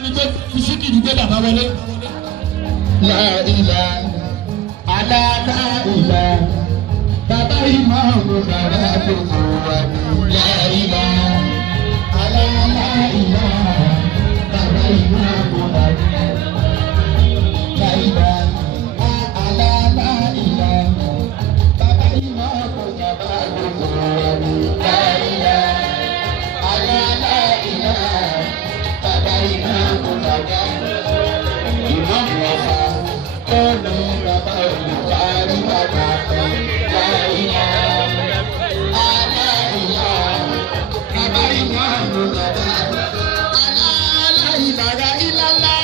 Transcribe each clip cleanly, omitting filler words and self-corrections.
ẹni tó fi síkìrì gbé bàbá wọlé. láìlà aláìlà bàbá ìmáàmù bàbá gbogbo wa ní. láìlà aláìlà bàbá ìmáàmù bàbá. láìlà aláìlà bàbá ìmáàmù bàbá gbogbo wa ní. láìlà aláìlà bàbá ìmáàmù bàbá. ìmáàmù ọ̀fà kọ́nù bàbá olùdarí bàbá pẹ̀. láìlà aláìlà bàbá ìmáàmù bàbá. aláìlà ìlàlá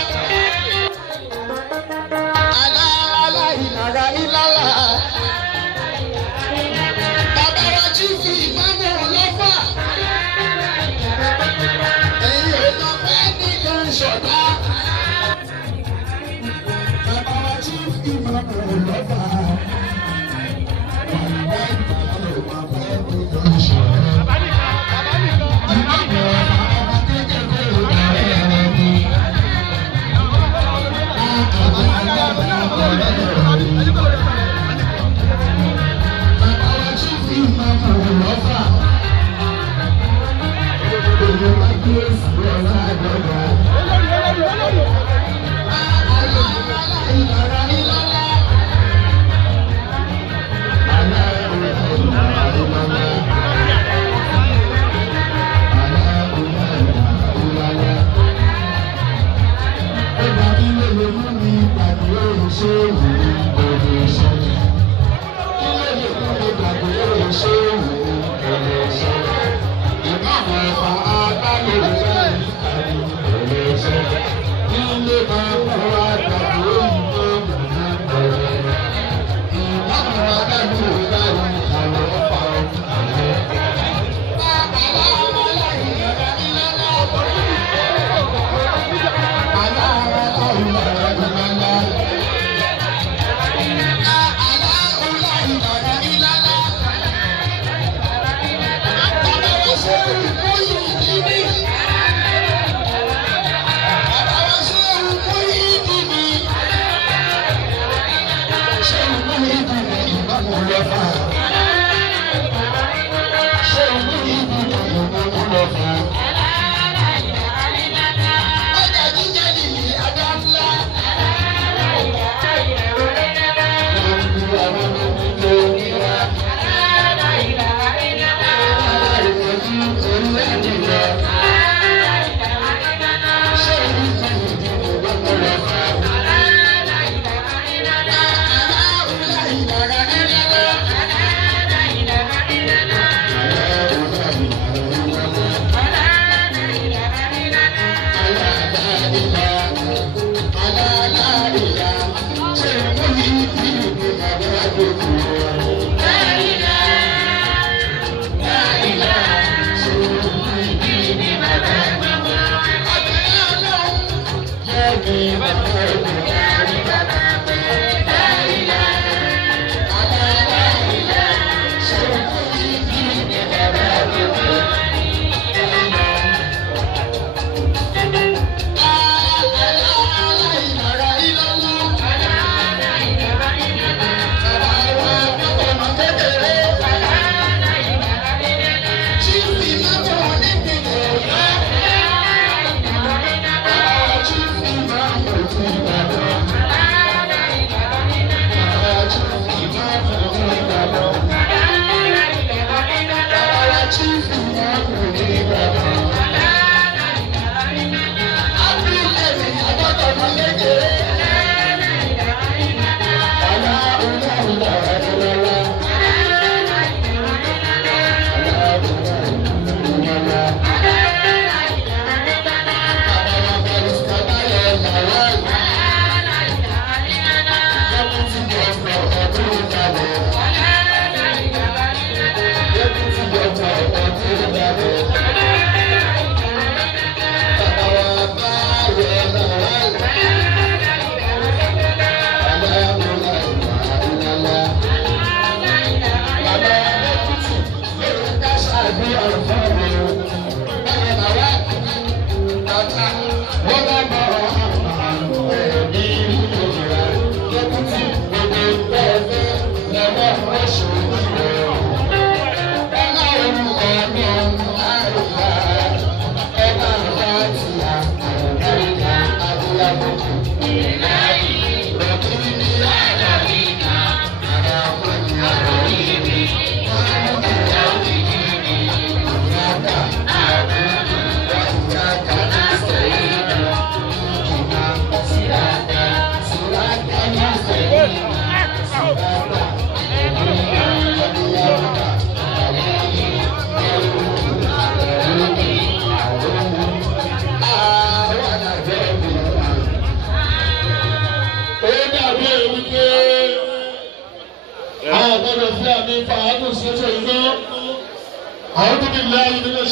aláìlà ìlàlá bàbá wa jí fi ìmáàmù ọlọ́fà. èyí ò lọ fẹ́ nìkan ṣọ̀dá. bàbá wa jí fi ìmáàmù ọlọ́fà. bàbá ìmáàmù ọlọ́fà nìkan ṣọ̀dá. ìmáàmù ọlọ́fà ọba kékeré ìbẹ̀rẹ̀ rẹ̀ ni. bàbá wa jí fi ìmáàmù ọlọ́fà. èyí wá gbé ìfúrọ̀lá àgbọ̀dọ̀. أعوذ بالله من